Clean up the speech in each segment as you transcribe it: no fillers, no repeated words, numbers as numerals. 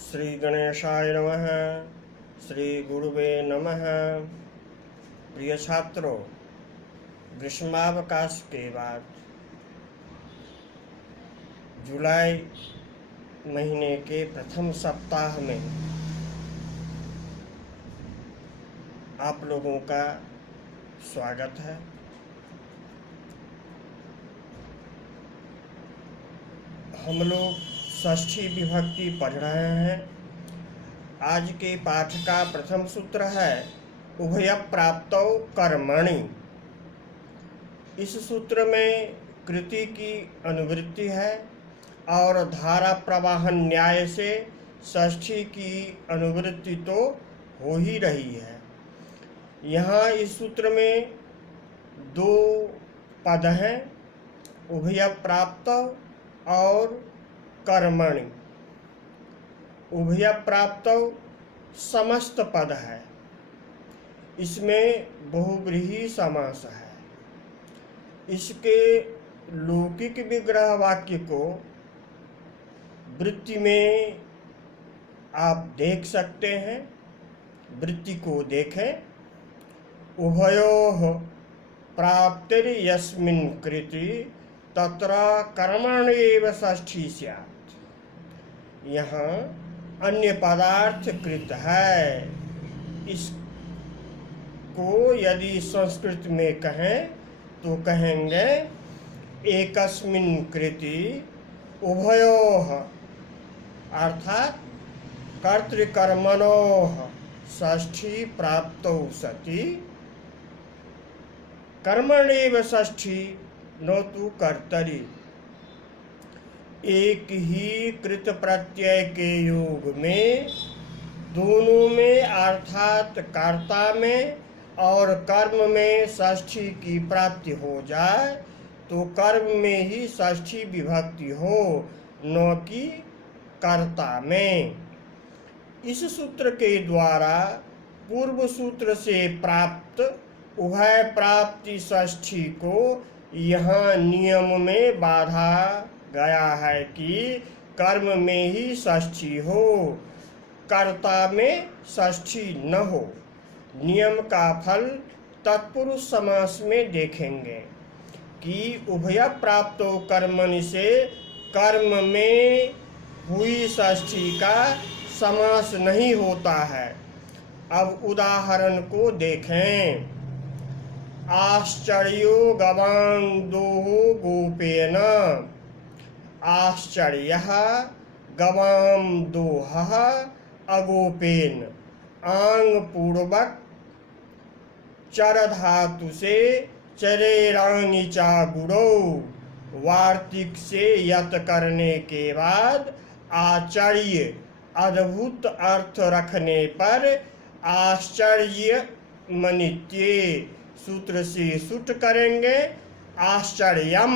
श्री गणेशाय नमः। श्री गुरुवे नमः। प्रिय छात्रों, ग्रीष्मावकाश के बाद जुलाई महीने के प्रथम सप्ताह में आप लोगों का स्वागत है। हम लोग षष्ठी विभक्ति पढ़ रहे हैं। आज के पाठ का प्रथम सूत्र है उभय प्राप्तौ कर्मणि। इस सूत्र में कृति की अनुवृत्ति है और धारा प्रवाहन न्याय से षष्ठी की अनुवृत्ति तो हो ही रही है। यहाँ इस सूत्र में दो पद हैं, उभय प्राप्त और कर्मणि। उभय प्राप्त समस्त पद है, इसमें बहुव्रीहि समास है। इसके लौकिक विग्रह वाक्य को वृत्ति में आप देख सकते हैं। वृत्ति को देखें। उभयोः प्राप्तिर्यस्मिन् कृति तत्र कर्मण्येव षष्ठी स्यात्। यहाँ अन्य पदार्थ कृत है। इसको यदि संस्कृत में कहें तो कहेंगे एकस्मिन् कृति उभयोः, अर्थात कर्तृकर्मणोः षष्ठी प्राप्तौ सति कर्मण्येव षष्ठी न तु कर्तरि। एक ही कृत प्रत्यय के योग में दोनों में अर्थात कर्ता में और कर्म में षष्ठी की प्राप्ति हो जाए तो कर्म में ही षष्ठी विभक्ति हो, न कि कर्ता में। इस सूत्र के द्वारा पूर्व सूत्र से प्राप्त उभय प्राप्ति षष्ठी को यहाँ नियम में बाधा गया है कि कर्म में ही षष्ठी हो, कर्ता में षष्ठी न हो। नियम का फल तत्पुरुष समास में देखेंगे कि उभय प्राप्तो कर्मणि से कर्म में हुई षष्ठी का समास नहीं होता है। अब उदाहरण को देखें। आश्चर्यो गवांगदोः गोपेन। आश्चर्यः गवांगदोहः अगोपेन। आंग पूर्वक चर धातु से चरेरांगि चा गुणौ वार्तिक से यत करने के बाद आश्चर्य अद्भुत अर्थ रखने पर आश्चर्य मनित्ये सूत्र से सुट करेंगे आश्चर्यम।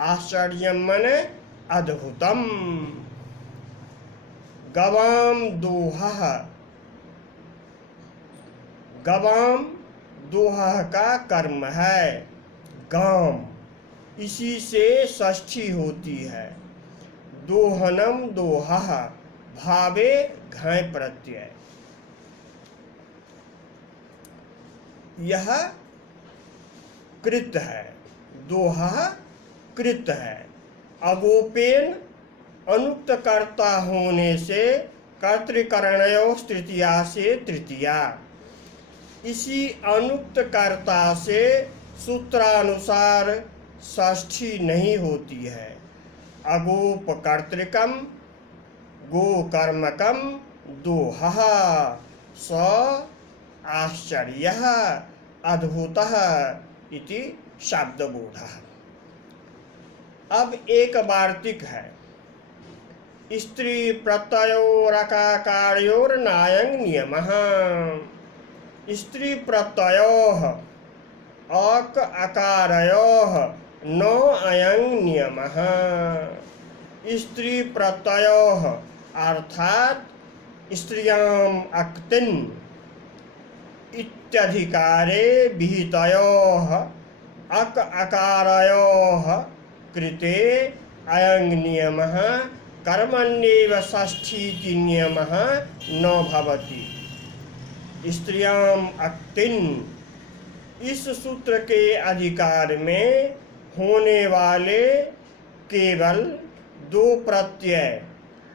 आश्चर्यम मने अद्भुतम। गवाम दोहः। गवाम दोहः का कर्म है गाम, इसी से षष्ठी होती है। दोहनम दोहः भावे घय प्रत्यय। यह कृत है, दोहा कृत है। अगोपेन अनुक्त कर्ता होने से कर्तृकरणयोः तृतीया से तृतीया। इसी अनुक्त कर्ता से सूत्रानुसार षष्ठी नहीं होती है। अगोप कर्तृकम गोकर्मकम दोहः स आश्चर्यः अद्भुतः इति शब्दबोधः। अब एक वार्तिक है। स्त्री प्रत्ययोरकार्योर नायं नियमः। स्त्री प्रत्ययोः अक अकारयोः न अयं नियमः। स्त्री प्रत्ययोः अर्थात स्त्रियाम् अक्तिन् इत्यधिकारे विहितयोः अक अकारयोः कृते अयं नियमः कर्मण्येव षष्ठीति नियमः न भवति। स्त्रियाम् अक्तिन, इस सूत्र के अधिकार में होने वाले केवल दो प्रत्यय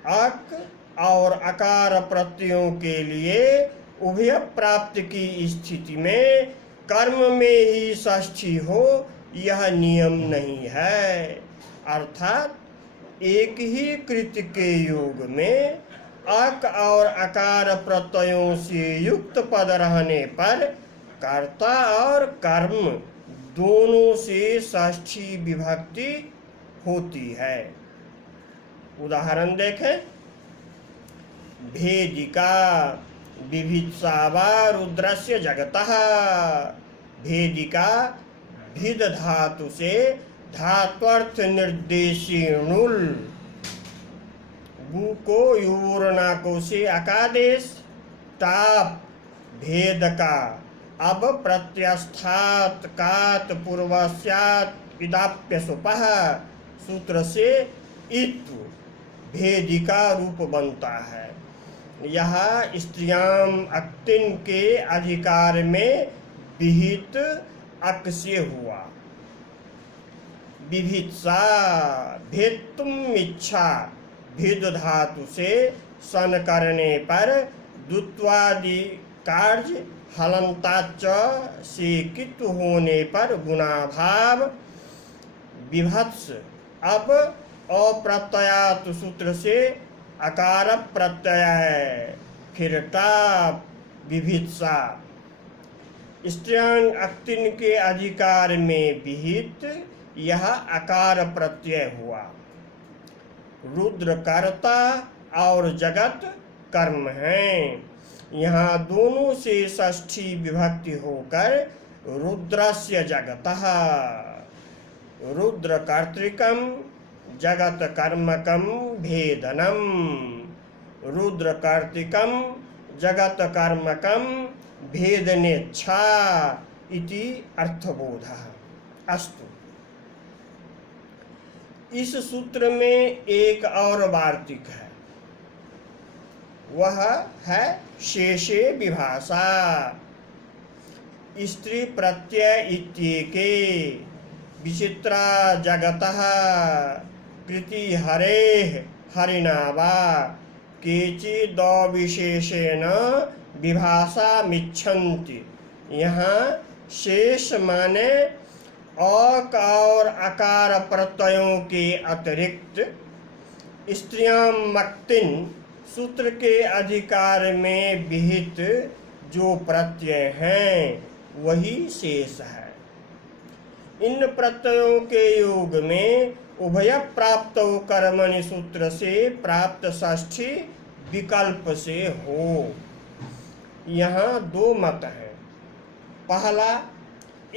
अक और अकार प्रत्ययों के लिए उभय प्राप्त की स्थिति में कर्म में ही षष्ठी हो यह नियम नहीं है। अर्थात एक ही कृत्य के योग में अक और अकार प्रत्ययों से युक्त पद रहने पर कर्ता और कर्म दोनों से षष्ठी विभक्ति होती है। उदाहरण देखें। भेदिका विभित्सा वा रुद्रस्य जगतः। भेदिका भिद धातु से धात्वर्थ निर्देशिणुल गु को यूर्णाको से अकादेश ताप भेदका। अब प्रत्यस्थात कात पूर्वस्यात इदाप्य सुपः सूत्र से इत्व भेदिका रूप बनता है। यह स्त्रियाम अक्तिन के अधिकार में विहित अक से हुआ। विभित्सा भेत्तुम इच्छा भिद धातु से सन करने पर द्वित्वादि कार्य हलंताच से कित्व होने पर गुणाभाव विभत्स। अब अप्रत्ययात सूत्र से अकार प्रत्यय फिर टाप विभित्सा। स्त्रियांग अक्तिन के अधिकार में विहित यह अकार प्रत्यय हुआ। रुद्र कर्ता और जगत कर्म हैं। यहाँ दोनों से षष्ठी विभक्ति होकर रुद्रस्य जगतः। रुद्र कर्तृकम जगत कर्मकम भेदनम। रुद्र कर्तृकम जगत कर्मकम भेदनेच्छा इति अर्थबोधः। अस्तु। इस सूत्र में एक और वार्तिक है, वह है शेषे विभाषा। स्त्री प्रत्यय इत्येके विचित्रा जगतः कृति हरेः हरिणा वा केचिदविशेषेण विभाषामिच्छन्ति। यहाँ शेष माने अक और अकार प्रत्ययों के अतिरिक्त स्त्रियां मक्तिन सूत्र के अधिकार में विहित जो प्रत्यय हैं वही शेष है। इन प्रत्ययों के योग में उभय प्राप्त कर्मणि सूत्र से प्राप्त षष्ठी विकल्प से हो। यहाँ दो मत हैं। पहला,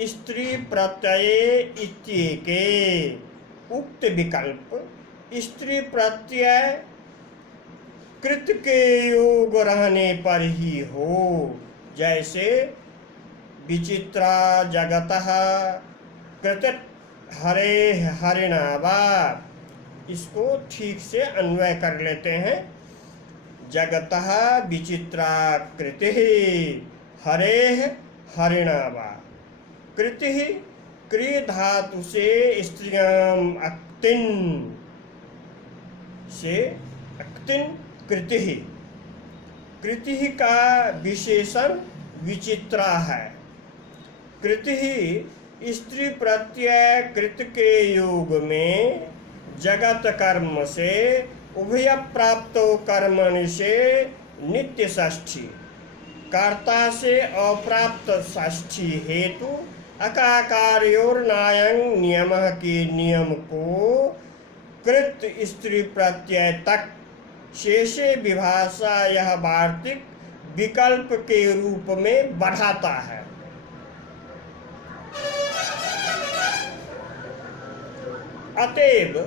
स्त्री प्रत्यय इत्येके उक्त विकल्प स्त्री प्रत्यय कृत के योग रहने पर ही हो। जैसे विचित्रा जगतः कृत हरे हरिणा वा। इसको ठीक से अन्वय कर लेते हैं। जगतः विचित्रा कृति हरे हरिणा वा। कृति क्री धातु से स्त्रियाम अक्तिन से अक्तिन कृति। कृति का विशेषण विचित्रा है। कृति स्त्री प्रत्यय कृत के योग में जगत कर्म से उभय प्राप्त कर्मणि से नित्य षष्ठी कर्ता से अप्राप्त षष्ठी हेतु अकाकार्योर्नायं नियमः के नियम को कृत स्त्री प्रत्यय तक शेषे विभाषा यह वार्तिक विकल्प के रूप में बढ़ाता है। अतएव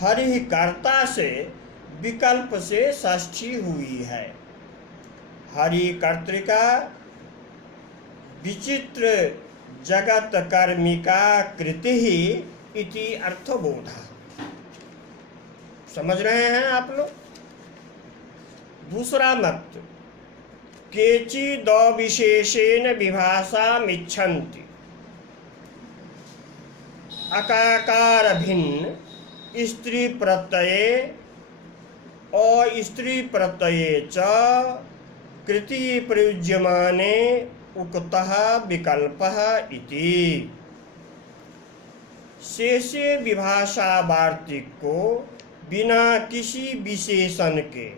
हरि कर्ता से विकल्प से षष्ठी हुई है। हरि कर्तृका विचित्र जगत कर्मिका कृति इति अर्थबोधः। समझ रहे हैं आप लोग। दूसरा मत, केचिद विशेषेण विभाषामिच्छन्ति अकाकार भिन्न स्त्री प्रत्यये अस्त्री प्रत्यये च कृति प्रयुज्यमाने उक्तः विकल्पः इति। शेषे विभाषा वार्तिक को बिना किसी विशेषण के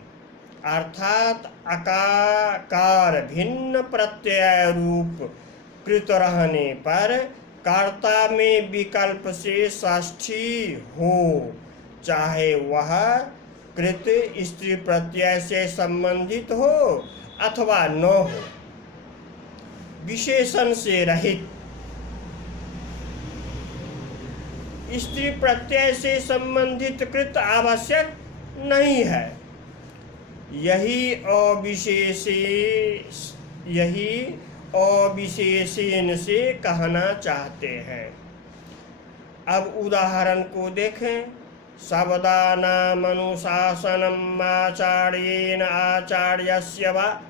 अर्थात अकाकार भिन्न प्रत्यय रूप कृत रहने पर कर्ता में विकल्प से षष्ठी हो, चाहे वह कृत स्त्री प्रत्यय से संबंधित हो अथवा न हो, विशेषण से रहित। स्त्री प्रत्यय से संबंधित कृत आवश्यक नहीं है, यही अविशेषेण से कहना चाहते हैं। अब उदाहरण को देखें। शब्दानामनुशासनम् आचार्येण आचार्यस्य वा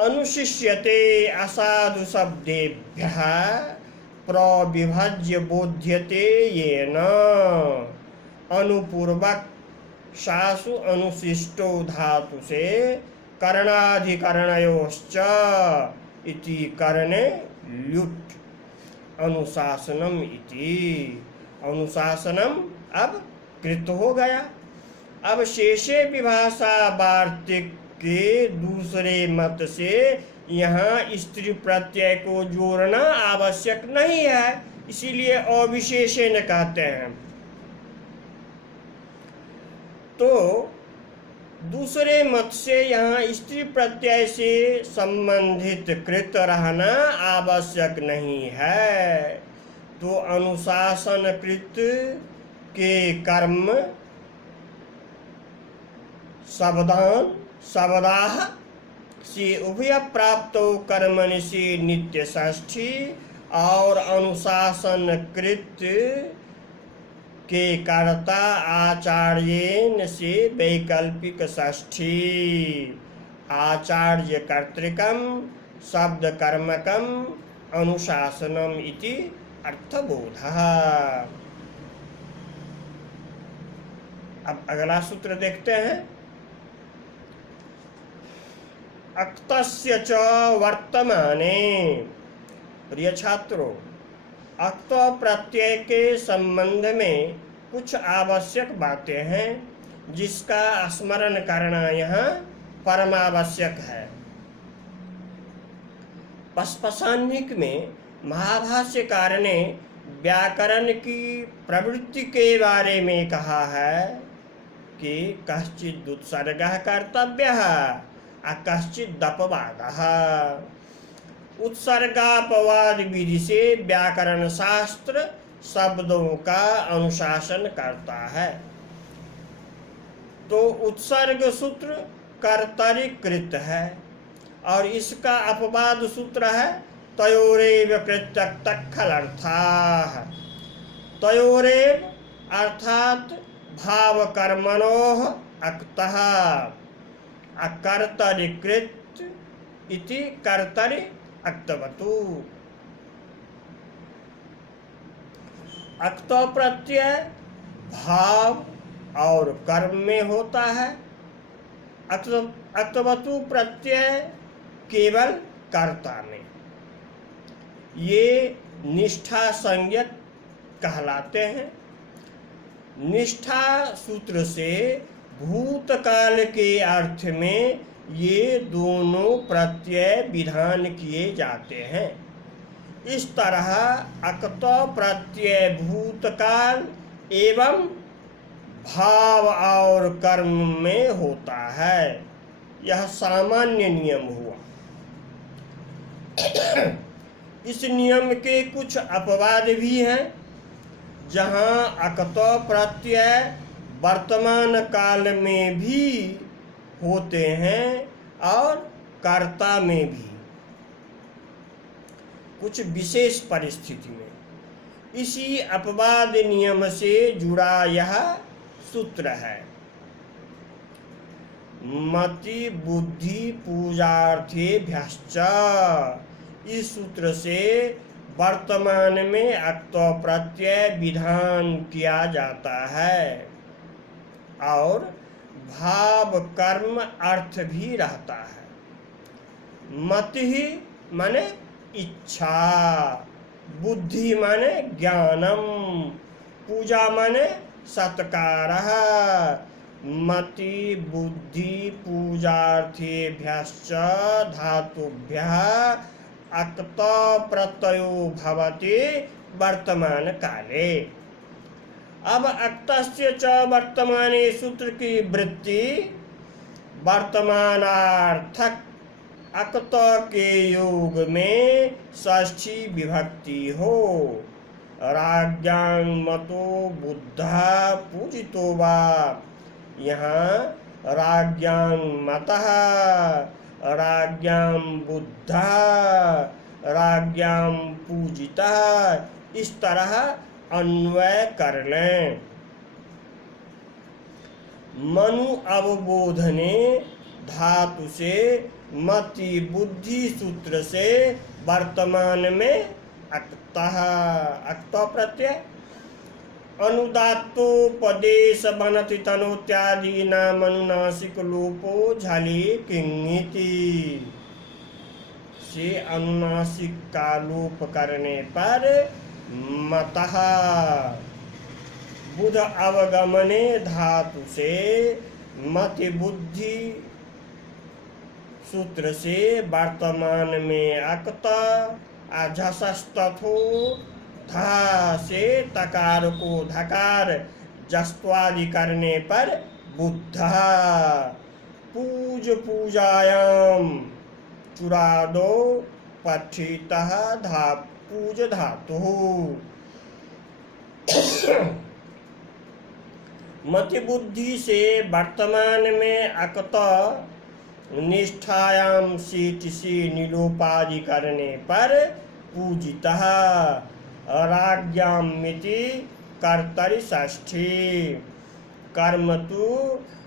अनुशिष्यते असाधु शब्देभ्यः प्रविभज्य बोध्यते येन अनुपूर्वक सासु अनुशिष्टो धातु से करणाधिकरणयोश्च इति करणे ल्युट् अनुशासनम इति। अनुशासनम अब कृत हो गया। अब शेषे विभाषा वार्तिक के दूसरे मत से यहाँ स्त्री प्रत्यय को जोड़ना आवश्यक नहीं है, इसीलिए अविशेषेण कहते हैं। तो दूसरे मत से यहाँ स्त्री प्रत्यय से संबंधित कृत रहना आवश्यक नहीं है। तो अनुशासन कृत के कर्म शब्दान शब्दाः से उभय प्राप्त कर्मणि से नित्य षष्ठी और अनुशासन कृत के कर्ता आचार्येन से वैकल्पिक षष्ठी। आचार्य कर्तृकम शब्द कर्मकम अनुशासनम इति अर्थबोधः। अब अगला सूत्र देखते हैं। अक्तस्य च वर्तमाने, प्रिय छात्रों, अक्त प्रत्यय के संबंध में कुछ आवश्यक बातें हैं जिसका स्मरण करना यहाँ परमावश्यक है। पस्पशान्निक में महाभाष्यकार ने व्याकरण की प्रवृत्ति के बारे में कहा है कि कश्चित् उत्सर्गः कर्तव्यः कश्चित् अपवादः। उत्सर्गापवाद विधि से व्याकरण शास्त्र शब्दों का अनुशासन करता है। तो उत्सर्ग सूत्र कर्तरिकृत है और इसका अपवाद सूत्र है तयोरेव कृत्यक्तः खलर्थाः। तयोरेव अर्थात भाव कर्मणोः अक्तः अकर्तरिकृत इति कर्तरि अक्तवतु। अक्त प्रत्यय भाव और कर्म में होता है। अक्तवतु प्रत्यय केवल कर्ता में। ये निष्ठा संज्ञक कहलाते हैं। निष्ठा सूत्र से भूतकाल के अर्थ में ये दोनों प्रत्यय विधान किए जाते हैं। इस तरह अक्त प्रत्यय भूतकाल एवं भाव और कर्म में होता है। यह सामान्य नियम हुआ। इस नियम के कुछ अपवाद भी हैं, जहाँ अक्त प्रत्यय वर्तमान काल में भी होते हैं और कर्ता में भी कुछ विशेष परिस्थिति में। इसी अपवाद नियम से जुड़ा यह सूत्र है। मति बुद्धि पूजार्थेभ्यश्च, इस सूत्र से वर्तमान में अक्त प्रत्यय विधान किया जाता है और भाव कर्म अर्थ भी रहता है। मति ही माने इच्छा, बुद्धि माने ज्ञानम, पूजा माने सत्कारः। मति बुद्धि पूजार्थेभ्यश्च धातुभ्यः अक्त प्रत्ययो भवति वर्तमान काले। अब अक्तस्य च वर्तमाने सूत्र की वृत्ति वर्तमानार्थक अक्त के योग में षष्ठी विभक्ति हो। राज्ञां मतो बुद्धा पूजितो वा, यहाँ राज्ञां मतः, राज्ञां बुद्धा, राज्ञां पूजितः, इस तरह अन्वय कर लें। मनु अवबोधने धातु से मति बुद्धि सूत्र से वर्तमान में अक्तः, अक्त प्रत्यय। अनुदात्तोपदेश बनति तनोत्यादि नाम अनुनासिक लोपो झलि किंगिति, से अनुनासिक का लोप करने पर मतः। बुध अवगमने धातु से मति बुद्धि सूत्र से वर्तमान में अक्त, अझसस्तथो था से तकार को धकार जस्त्वादि करने पर बुद्धा। पूज पूजायाम चुरादो पठितः धा पूज धातु। मति बुद्धि से वर्तमान में अक्त निष्ठायाम सीट से निलोपादि करने पर पूजितः। राज्ञामिति कर्तरि षष्ठी, कर्म तु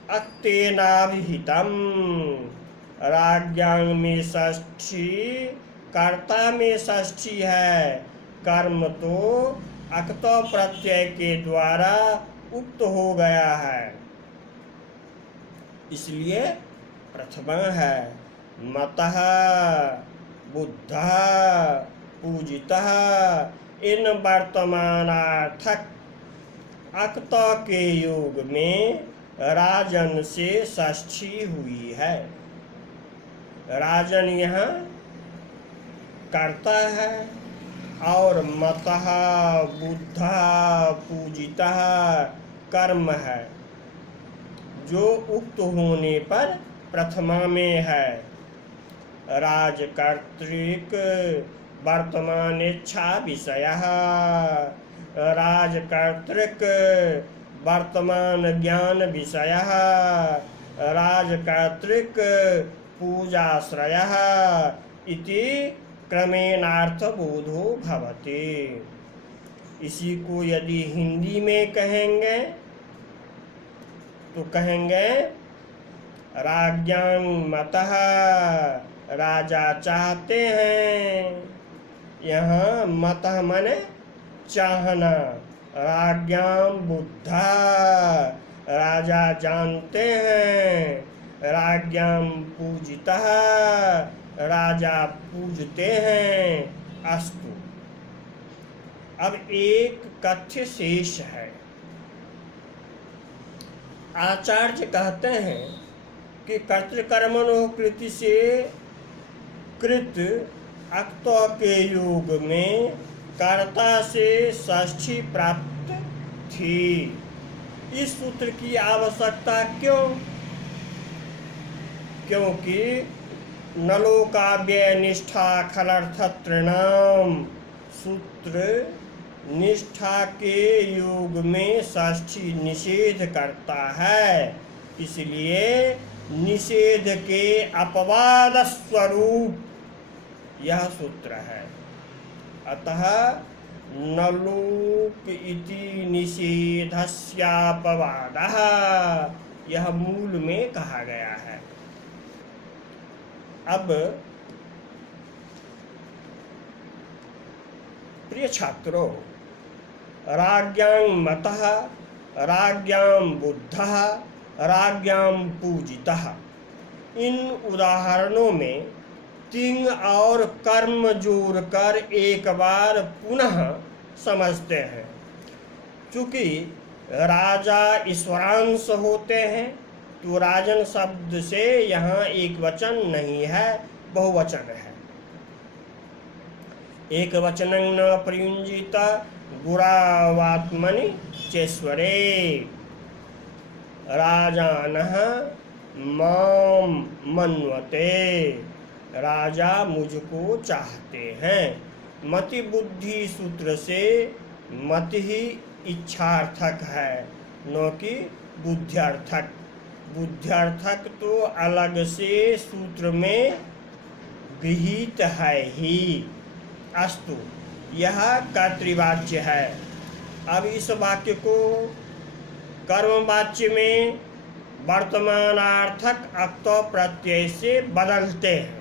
अक्तेनाभिहितम्। राज्ञां में षष्ठी, कर्ता में षष्ठी है, कर्म तो अक्त प्रत्यय के द्वारा उक्त हो गया है, इसलिए प्रथमा है। मतः बुद्धः पूजितः, इन वर्तमानार्थक अक्त के योग में राजन से षष्ठी हुई है। राजन यहाँ कर्ता है और मतः बुद्धः पूजितः कर्म है, जो उक्त होने पर प्रथमा में है। राजकर्तृक वर्तमान इच्छा विषयः, राजकर्तृक वर्तमान ज्ञान विषयः, राजकर्तृक पूजाश्रयः इति क्रमेणार्थबोधो भवति। इसी को यदि हिंदी में कहेंगे तो कहेंगे राज्ञां मतः, राजा चाहते हैं। यहाँ मतः माने चाहना। राज्ञां बुद्धः, राजा जानते हैं। राज्ञां पूजितः, राजा पूजते हैं। अस्तु, अब एक कथ्य शेष है। आचार्य कहते हैं कि कर्तृकर्मणो कृति से कृत अक्त के योग में कर्ता से षष्ठी प्राप्त थी। इस सूत्र की आवश्यकता क्यों? क्योंकि नलो काव्य निष्ठा खलर्थतृणाम सूत्र निष्ठा के योग में षष्ठी निषेध करता है, इसलिए निषेध के अपवाद स्वरूप यह सूत्र है। अतः न लोक इति निषेधस्यापवादः, यह मूल में कहा गया है। अब प्रिय छात्रों, राज्ञां मतः, राज्ञां बुद्धः, राज्ञां पूजितः, इन उदाहरणों में तिंग और कर्म जोड़कर एक बार पुनः समझते हैं। चूंकि राजा ईश्वरांश होते हैं तो राजन शब्द से यहाँ एक वचन नहीं है, बहुवचन है। एक वचन न प्रयुंजित गुरावात्मनि चेश्वरे, राजानः माम मन्वते, राजा मुझको चाहते हैं। मति बुद्धि सूत्र से मति ही इच्छार्थक है, न कि बुद्ध्यर्थक। बुद्ध्यर्थक तो अलग से सूत्र में गृहीत है ही। अस्तु, यह कर्तृवाच्य है। अब इस वाक्य को कर्मवाच्य में वर्तमानार्थक अक्तो प्रत्यय से बदलते हैं।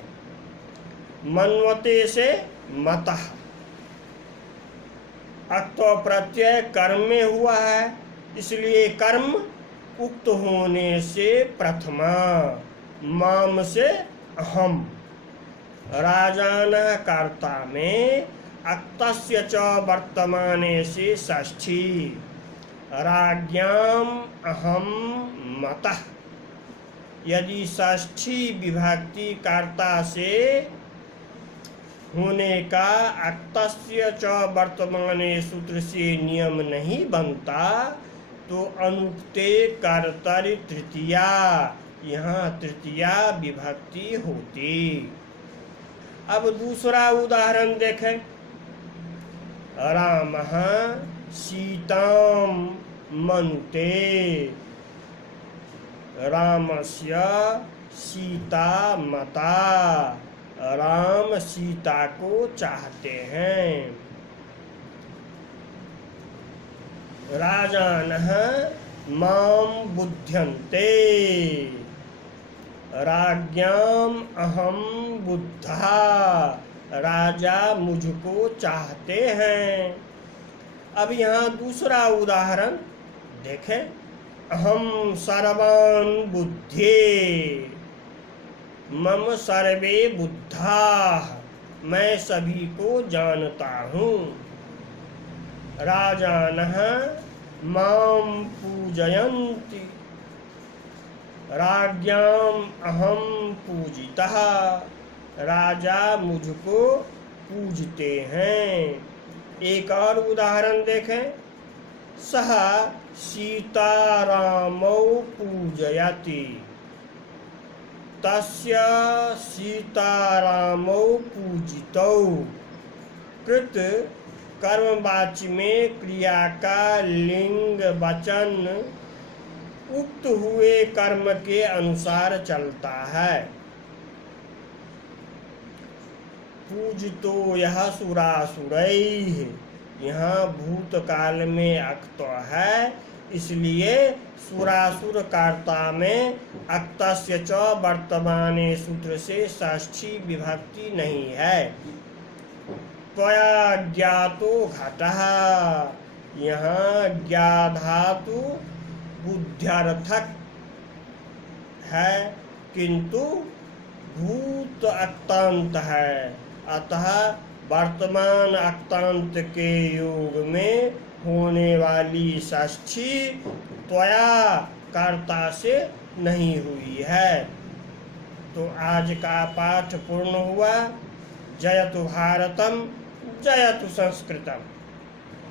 मन्वते से मतः, अक्तो प्रत्यय कर्म में हुआ है, इसलिए कर्म उक्त होने से प्रथमा, माम से अहम। राजानः कर्ता में अक्तस्य च वर्तमाने से षष्ठी, राज्ञाम अहम मतः। यदि षष्ठी विभक्ति कर्ता से होने का अक्तस्य च वर्तमाने सूत्र से नियम नहीं बनता तो अनुक्ते कर्तरि तृतीया, यहाँ तृतीया विभक्ति होती। अब दूसरा उदाहरण देखें। रामः सीतां मनुते, रामस्य सीता मता, राम सीता को चाहते हैं। राजानः माम बुध्यन्ते, राज्ञाम अहम बुद्धः, राजा मुझको चाहते हैं। अब यहाँ दूसरा उदाहरण देखें। अहम सर्वान् बुद्धे, मम सर्वे बुद्धाः, मैं सभी को जानता हूँ। राजानः मां पूजयन्ति, राज्ञाम् अहम पूजितः, राजा मुझको पूजते हैं। एक और उदाहरण देखें। सः सीतारामौ पूजयति, तस्य सीतारामौ पूजितौ। कृत कर्मवाच्य में क्रिया का लिंग वचन उक्त हुए कर्म के अनुसार चलता है। पूजतो यह सुरासुरैः, यहाँ भूतकाल में अक्त है, इसलिए सुरासुर कर्ता में अक्तस्य च वर्तमाने सूत्र से षष्ठी विभक्ति नहीं है। त्वया ज्ञातो घटः, यहाँ ज्ञा धातु बुद्ध्यर्थक है किंतु भूत अक्तांत है, अतः वर्तमान अक्तांत के योग में होने वाली षष्ठी त्वया कर्ता से नहीं हुई है। तो आज का पाठ पूर्ण हुआ। जयतु भारतम, जयतु संस्कृतम।